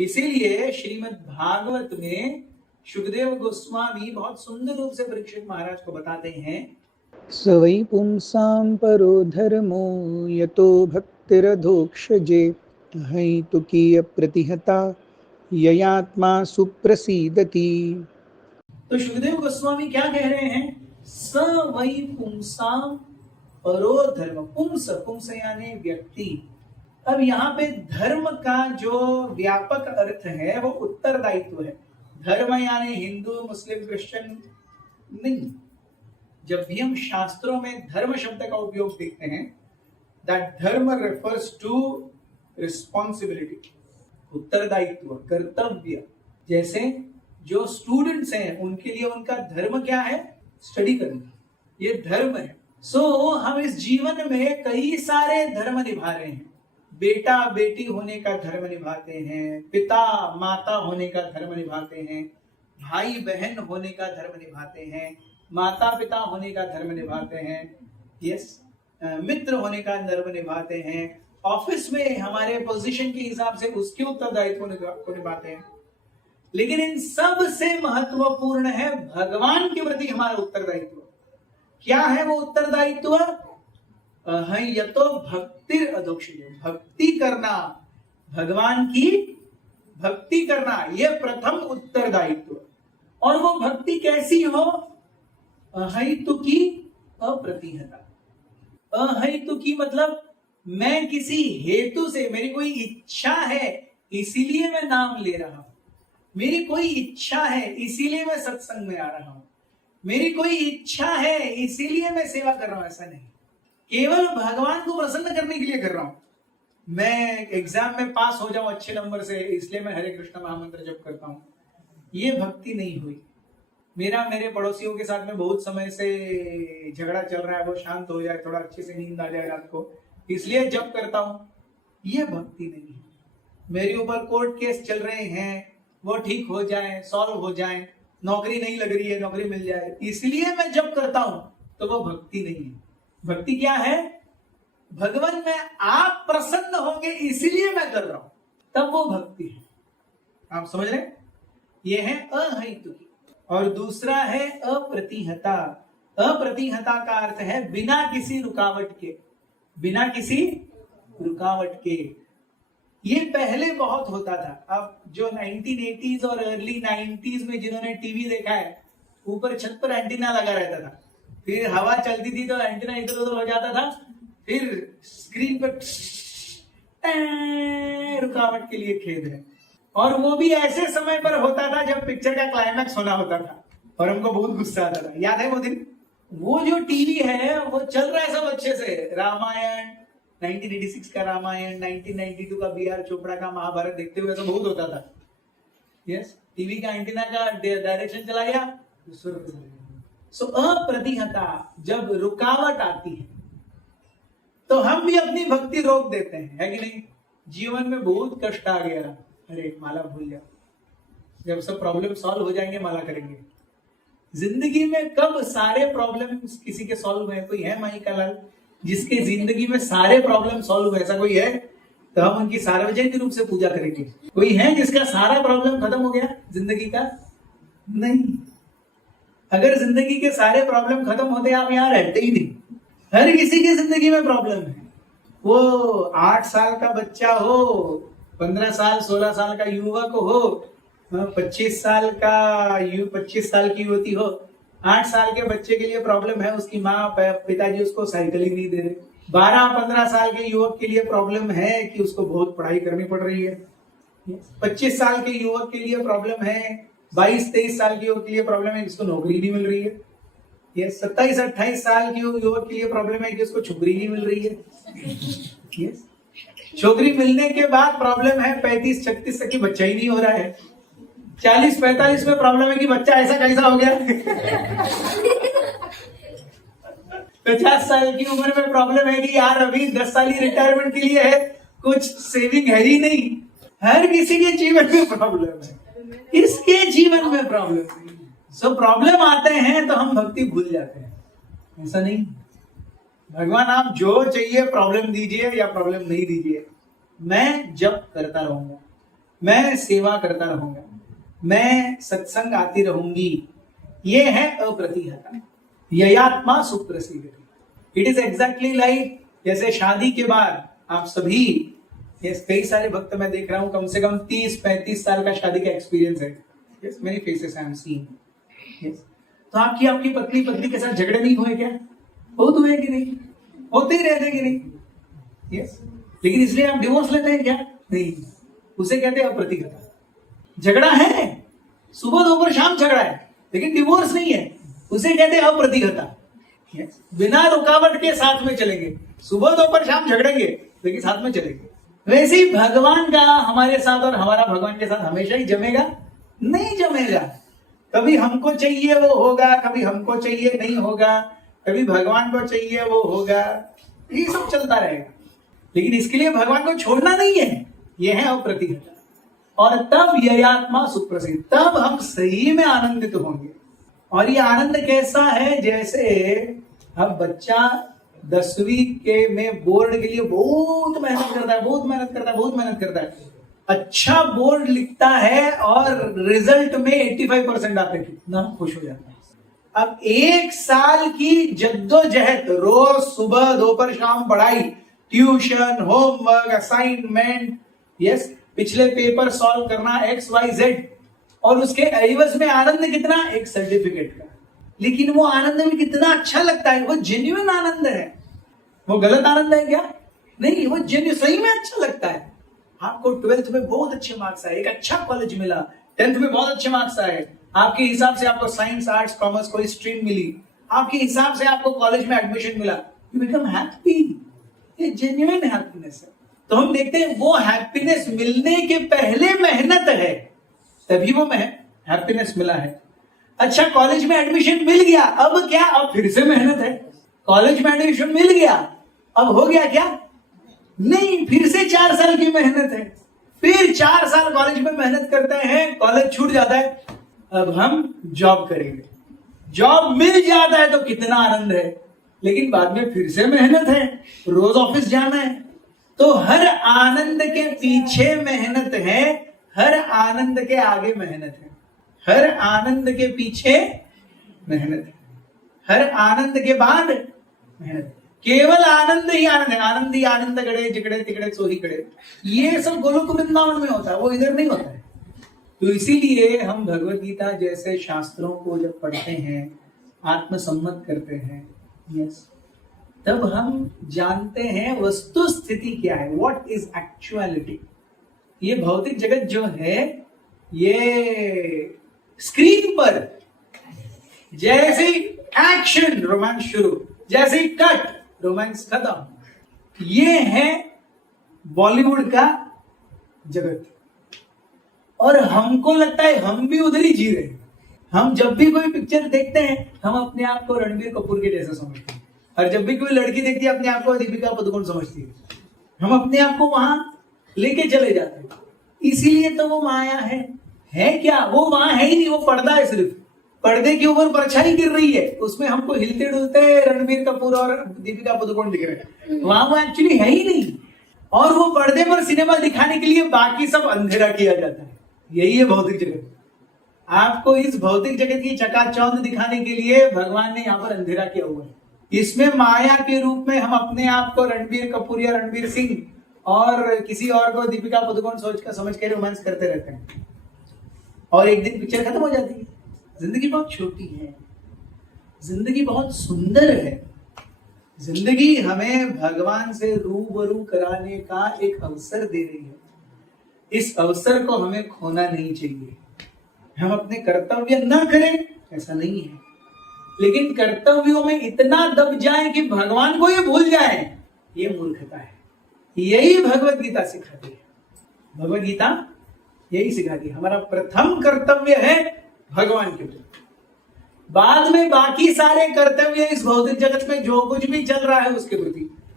इसीलिए श्रीमद् भागवत में शुकदेव गोस्वामी बहुत सुंदर रूप से परीक्षित महाराज को बताते हैं, स वै पुंसां परो धर्मो यतो भक्तिरधोक्षजे हैतुकीय प्रतिहता ययात्मा सुप्रसीदति। तो शुकदेव गोस्वामी क्या कह रहे हैं? स वै पुंसां परो धर्म। पुंस यानी व्यक्ति। अब यहाँ पे धर्म का जो व्यापक अर्थ है वो उत्तरदायित्व है। धर्म यानी हिंदू मुस्लिम क्रिश्चियन नहीं। जब भी हम शास्त्रों में धर्म शब्द का उपयोग देखते हैं, दैट धर्म रेफर्स टू रिस्पॉन्सिबिलिटी, उत्तरदायित्व, कर्तव्य। जैसे जो स्टूडेंट्स हैं उनके लिए उनका धर्म क्या है? स्टडी करना, ये धर्म है। सो हम इस जीवन में कई सारे धर्म निभा रहे हैं। बेटा बेटी होने का धर्म निभाते हैं, पिता माता होने का धर्म निभाते हैं, भाई बहन होने का धर्म निभाते हैं, माता पिता होने का धर्म निभाते हैं, मित्र होने का धर्म निभाते हैं, ऑफिस में हमारे पोजीशन के हिसाब से उसके उत्तरदायित्व को निभाते हैं। लेकिन इन सब से महत्वपूर्ण है भगवान के प्रति हमारा उत्तरदायित्व। क्या है वो उत्तरदायित्व? यतो भक्तिर अधोक्षजे, भक्ति करना, भगवान की भक्ति करना, यह प्रथम उत्तरदायित्व। और वो भक्ति कैसी हो? अहेतु की अप्रतिहता। अहेतु की मतलब मैं किसी हेतु से, मेरी कोई इच्छा है इसीलिए मैं नाम ले रहा हूं, मेरी कोई इच्छा है इसीलिए मैं सत्संग में आ रहा हूं, मेरी कोई इच्छा है इसीलिए मैं सेवा कर रहा हूं, ऐसा नहीं। केवल भगवान को प्रसन्न करने के लिए कर रहा हूं। मैं एग्जाम में पास हो जाऊं अच्छे नंबर से इसलिए मैं हरे कृष्ण महामंत्र जप करता हूं, ये भक्ति नहीं हुई। मेरे पड़ोसियों के साथ में बहुत समय से झगड़ा चल रहा है, वो शांत हो जाए, थोड़ा अच्छे से नींद आ जाए रात को, इसलिए जप करता हूं, ये भक्ति नहीं है। मेरे ऊपर कोर्ट केस चल रहे हैं, वो ठीक हो जाए, सॉल्व हो जाए, नौकरी नहीं लग रही है, नौकरी मिल जाए, इसलिए मैं जप करता हूं, तो वो भक्ति नहीं है। भक्ति क्या है? भगवान में आप प्रसन्न होंगे इसलिए मैं कर रहा हूं, तब वो भक्ति है। आप समझ रहे? ये है अहेतु की। और दूसरा है अप्रतिहता। अप्रतिहता का अर्थ है बिना किसी रुकावट के, बिना किसी रुकावट के। ये पहले बहुत होता था। अब जो 1980s और अर्ली 90s में जिन्होंने टीवी देखा है, ऊपर छत पर एंटीना लगा रहता था, फिर हवा चलती थी तो एंटीना इधर उधर हो जाता था, फिर स्क्रीन पर रुकावट के लिए खेद है। और वो भी ऐसे समय पर होता था जब पिक्चर का क्लाइमैक्स होना होता था और हमको बहुत गुस्सा आता था। याद है वो दिन? वो जो टीवी है वो चल रहा है सब अच्छे से, रामायण 1986 का रामायण, 1992 का बी.आर. चोपड़ा का महाभारत देखते हुए ऐसा बहुत होता था। टीवी का एंटीना का डायरेक्शन चला गया, सो अप्रतिहता, जब रुकावट आती है तो हम भी अपनी भक्ति रोक देते हैं, है कि नहीं? जीवन में बहुत कष्ट आ गया, अरे माला भूल जा, जब सब प्रॉब्लम सॉल्व हो जाएंगे माला करेंगे। जिंदगी में कब सारे प्रॉब्लम किसी के सॉल्व हुए? कोई है माई का लाल जिसके जिंदगी में सारे प्रॉब्लम सॉल्व हुए? ऐसा कोई है? तो हम उनकी सार्वजनिक रूप से पूजा करेंगे। कोई है जिसका सारा प्रॉब्लम खत्म हो गया जिंदगी का? नहीं। अगर जिंदगी के सारे प्रॉब्लम खत्म होते आप यहाँ रहते ही नहीं। हर किसी की जिंदगी में प्रॉब्लम है। वो 8 साल का बच्चा हो, 15 साल 16 साल का युवक हो, 25 साल की युवती हो, 8 साल के बच्चे के लिए प्रॉब्लम है उसकी माँ पिताजी उसको साइकिल ही नहीं दे रहे। 12-15 साल के युवक के लिए प्रॉब्लम है कि उसको बहुत पढ़ाई करनी पड़ रही है। 25 साल के युवक के लिए प्रॉब्लम है, 22-23 साल के युवक के लिए प्रॉब्लम है कि उसको नौकरी नहीं मिल रही है। 27-28 साल के युवक के लिए प्रॉब्लम है कि उसको छोकरी नहीं मिल रही है। छोकरी मिलने के बाद प्रॉब्लम है 35-36 तक की बच्चा ही नहीं हो रहा है। 40-45 में प्रॉब्लम है कि बच्चा ऐसा कैसा हो गया। 50 साल की उम्र में प्रॉब्लम है कि यार अभी 10 साल ही रिटायरमेंट के लिए है, कुछ सेविंग है ही नहीं। हर किसी के जीवन में प्रॉब्लम है, इसके जीवन में प्रॉब्लम है। सो प्रॉब्लम आते हैं तो हम भक्ति भूल जाते हैं। ऐसा नहीं, भगवान आप जो चाहिए प्रॉब्लम दीजिए या प्रॉब्लम नहीं दीजिए, मैं जप करता रहूंगा। मैं सेवा करता रहूंगा, मैं सत्संग आती रहूंगी, ये है अप्रतिहता। ययात्मा सुप्रसिद्धि। इट इज एग्जैक्टली लाइक जैसे शादी के बाद आप सभी, कई सारे भक्त मैं देख रहा हूं, कम से कम 30-35 साल का शादी का एक्सपीरियंस है। Yes, many faces I am seeing. Yes, तो आपकी पत्नी के साथ झगड़े नहीं हुए क्या? बहुत हुए कि नहीं? होते ही रहते कि नहीं? यस, लेकिन इसलिए आप डिवोर्स लेते हैं क्या? नहीं, उसे कहते हैं अप्रतिहता। झगड़ा है, सुबह दोपहर शाम झगड़ा है, लेकिन डिवोर्स नहीं है, उसे कहते हैं अप्रतिहता। यस, बिना रुकावट के साथ में चलेंगे, सुबह दोपहर शाम झगड़ेंगे लेकिन साथ में चलेंगे। वैसे ही भगवान का हमारे साथ और हमारा भगवान के साथ हमेशा ही जमेगा? नहीं जमेगा। कभी हमको चाहिए वो होगा, कभी हमको चाहिए नहीं होगा, कभी भगवान को चाहिए वो होगा, ये सब चलता रहेगा। लेकिन इसके लिए भगवान को छोड़ना नहीं है, यह है अप्रतिहता। और तब ययात्मा सुप्रसिद्ध, तब हम सही में आनंदित होंगे। और ये आनंद कैसा है? जैसे अब बच्चा 10वीं के में बोर्ड के लिए बहुत मेहनत करता है, अच्छा बोर्ड लिखता है और रिजल्ट में 85% आते हैं, कितना खुश हो जाता है। अब 1 साल की जद्दोजहद, रोज सुबह दोपहर शाम पढ़ाई, ट्यूशन, होमवर्क, असाइनमेंट, यस, पिछले पेपर सॉल्व करना, XYZ, और उसके एवज में आनंद कितना? एक सर्टिफिकेट का। लेकिन वो आनंद में कितना अच्छा लगता है, वो जेन्युइन आनंद है। वो गलत आनंद है क्या? नहीं, वो जेन्युइन, सही में अच्छा लगता है। आपको 12th में बहुत अच्छे मार्क्स आए, एक अच्छा कॉलेज मिला, 10th में बहुत अच्छे मार्क्स आए, आपके हिसाब से आपको साइंस, आर्ट्स, कॉमर्स कोई स्ट्रीम मिली, आपके हिसाब से आपको कॉलेज में एडमिशन मिला, यू बिकम हैप्पी। ये जेन्युइन हैप्पीनेस है। तो हम देखते हैं वो हैप्पीनेस मिलने के पहले मेहनत है, तभी वो हैप्पीनेस मिला है। अच्छा, कॉलेज में एडमिशन मिल गया, अब क्या? अब फिर से मेहनत है। कॉलेज में एडमिशन मिल गया, अब हो गया क्या? नहीं, फिर से 4 साल की मेहनत है। फिर 4 साल कॉलेज में मेहनत करते हैं, कॉलेज छूट जाता है, अब हम जॉब करेंगे। जॉब मिल जाता है तो कितना आनंद है, लेकिन बाद में फिर से मेहनत है, रोज ऑफिस जाना है। तो हर आनंद के पीछे मेहनत है, हर आनंद के आगे मेहनत है, हर आनंद के पीछे मेहनत है, हर आनंद के बाद मेहनत। केवल आनंद ही आनंद है। आनंद ही आनंद गड़े जिगड़े तिगड़े सोही गड़े, ये सब गोलोक वृंदावन में होता है, वो इधर नहीं होता है। तो इसीलिए हम भगवत गीता जैसे शास्त्रों को जब पढ़ते हैं, आत्मसम्मत करते हैं, यस, तब हम जानते हैं वस्तु स्थिति क्या है, व्हाट इज एक्चुअलिटी। ये भौतिक जगत जो है, ये स्क्रीन पर जैसे एक्शन रोमांस शुरू, जैसे कट रोमांस खत्म, ये है बॉलीवुड का जगत। और हमको लगता है हम भी उधर ही जी रहे हैं। हम जब भी कोई पिक्चर देखते हैं, हम अपने आप को रणबीर कपूर के जैसा समझते हैं, और जब भी कोई लड़की देखती है अपने आप को दीपिका पादुकोण समझती है। हम अपने आप को वहां लेके चले जाते हैं। इसीलिए तो वो माया है क्या? वो वहां है ही नहीं, वो पर्दा है, सिर्फ पर्दे के ऊपर परछाई गिर रही है, उसमें हमको हिलते डुलते रणबीर कपूर और दीपिका पादुकोण दिख रहे हैं, वहां वो एक्चुअली है ही नहीं। और वो पर्दे पर सिनेमा दिखाने के लिए बाकी सब अंधेरा किया जाता है। यही है भौतिक जगत। आपको इस भौतिक जगत की चकाचौंध दिखाने के लिए भगवान ने यहाँ पर अंधेरा किया हुआ है। इसमें माया के रूप में हम अपने आप को रणबीर कपूर या रणबीर सिंह और किसी और को दीपिका पादुकोण समझ के रोमांस करते रहते हैं, और एक दिन पिक्चर खत्म हो जाती है। जिंदगी बहुत छोटी है, जिंदगी बहुत सुंदर है। जिंदगी हमें भगवान से रूबरू कराने का एक अवसर दे रही है। इस अवसर को हमें खोना नहीं चाहिए। हम अपने कर्तव्य ना करें ऐसा नहीं है, लेकिन कर्तव्यों में इतना दब जाए कि भगवान को ये भूल जाए, ये मूर्खता है। यही भगवत गीता सिखाती है। भगवत गीता यही सिखाती है। हमारा प्रथम कर्तव्य है भगवान के प्रति, बाद में बाकी सारे कर्तव्य इस भौतिक जगत में जो कुछ भी चल रहा है उसके प्रति।